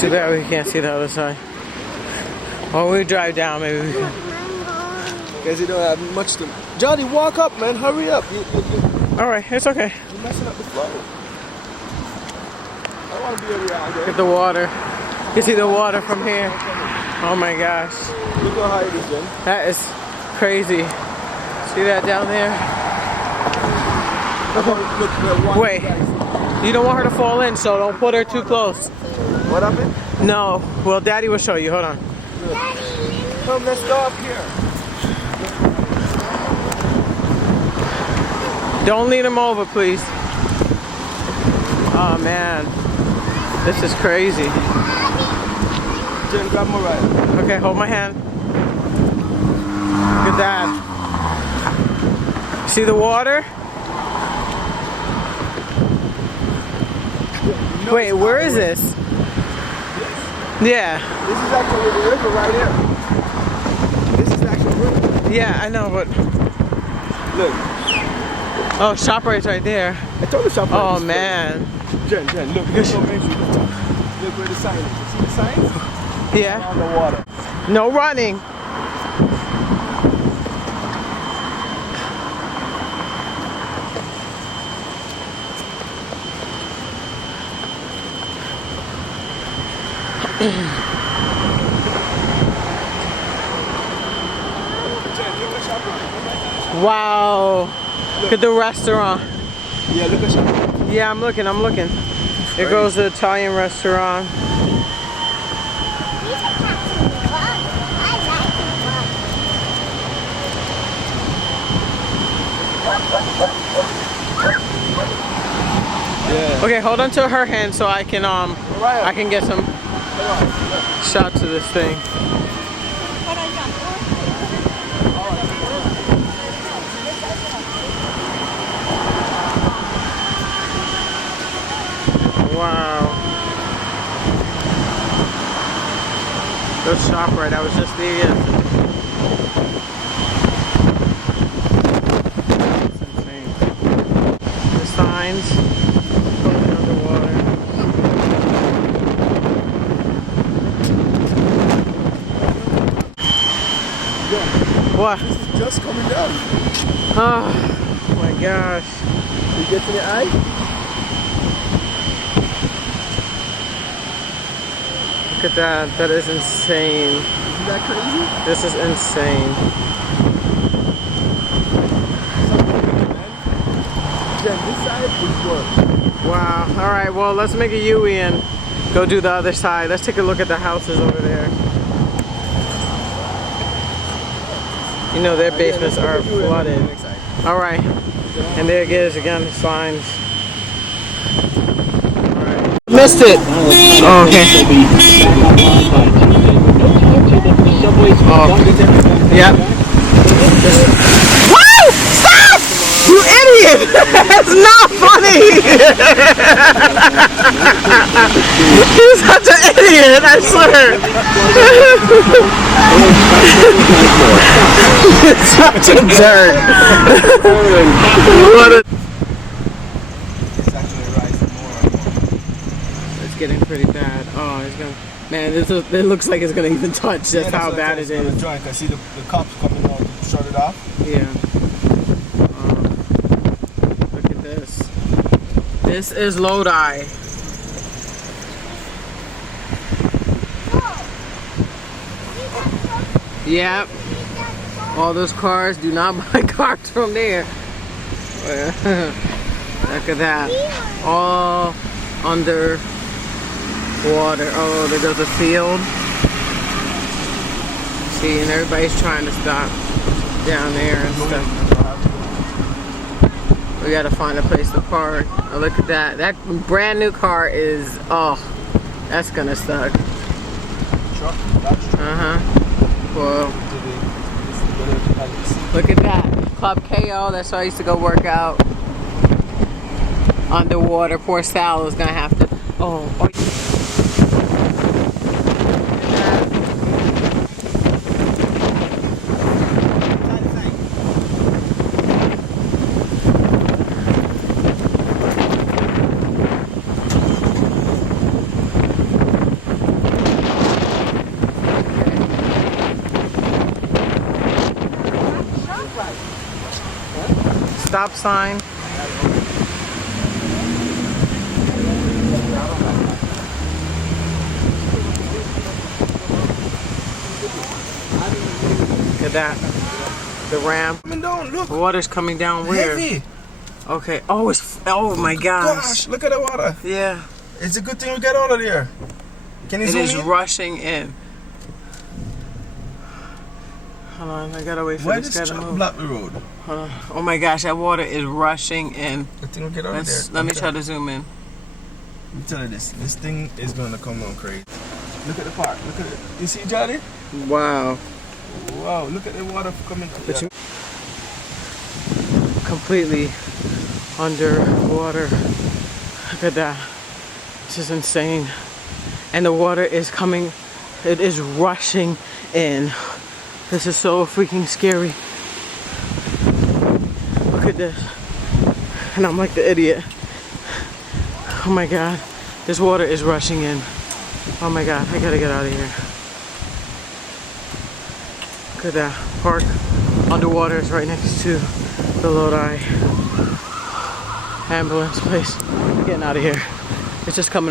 Too bad we can't see the other side. When we drive down, maybe we can. Because you don't have much to... Johnny, walk up, man. Hurry up. Alright, it's okay. You're messing up the flow. I want to be around there. Look at the water. You can see the water from here. Oh my gosh. Look how high it is, Jen. That is crazy. See that down there? Wait. You don't want her to fall in, so don't put her too close. What happened? No. Well, Daddy will show you. Hold on. Come, let's go up here. Don't lean him over, please. Oh man, this is crazy. Jen, grab my ride. Okay, hold my hand. Look at that. See the water? Wait, where is this? Yeah. This is actually the river right here. This is the actual river. Yeah, I know, but... Look. Oh, ShopRite's right there. I told the ShopRite. Oh, man. Jen, look. There's no entry. Look where the sign is. You see the signs? Yeah. On the water. No running. Wow. Look at the restaurant. Yeah, look at ShopRite. Yeah, I'm looking. There goes the Italian restaurant. Yeah. Okay, hold on to her hand so I can get some shots of this thing. Wow. Go ShopRite. I was just there yesterday. That's insane. The signs going underwater. What? This is just coming down. Oh my gosh. You get to the eye? Look at that. That is insane. Isn't that crazy? This is insane. Jen, this side is good. Wow. Alright, well, let's make a U-E and go do the other side. Let's take a look at the houses over there. You know, their basements are flooded. Alright. And there it is again, the signs. Alright. Missed it! Oh, okay. Oh. Yep. Woo! Stop! You idiot! That's not funny! You're such an idiot, I swear! You're such a jerk! What a... It's getting pretty bad. Oh, it's gonna... Man, it looks like it's gonna even touch. That's how bad it is. I see the cops coming out to shut it off. Yeah. Look at this. This is Lodi. Yep. All those cars, do not buy cars from there. Look at that. All under water. Oh, there goes a field. See, and everybody's trying to stop down there and stuff. We gotta find a place to park. Oh, look at that. That brand new car is, oh, that's gonna suck. Uh-huh. Well, look at that. Club KO, that's where I used to go work out. Underwater. Poor Sal is gonna have to, oh. stop sign. Look at that. The ramp. Coming down, look. The water's coming down where? Heavy. Okay. Oh, it's. Oh my gosh. Gosh, look at the water. Yeah. It's a good thing we got out of there. Can you It zoom is in? rushing in. Hold on, I gotta wait for Why this this guy to truck move. block the road? Hold on. Oh my gosh, that water is rushing in. Good thing we get out of there. Let me try to zoom in. Let me tell you this. This thing is gonna come on crazy. Look at the park. Look at it. You see, Johnny? Wow. Wow. Look at the water coming to Completely underwater. Look at that. This is insane. And the water is coming. It is rushing in. This is so freaking scary. Look at this. And I'm like the idiot. Oh my god. This water is rushing in. Oh my god. I gotta get out of here. Look at that. Park underwater is right next to the Lodi ambulance place. We're getting out of here. It's just coming.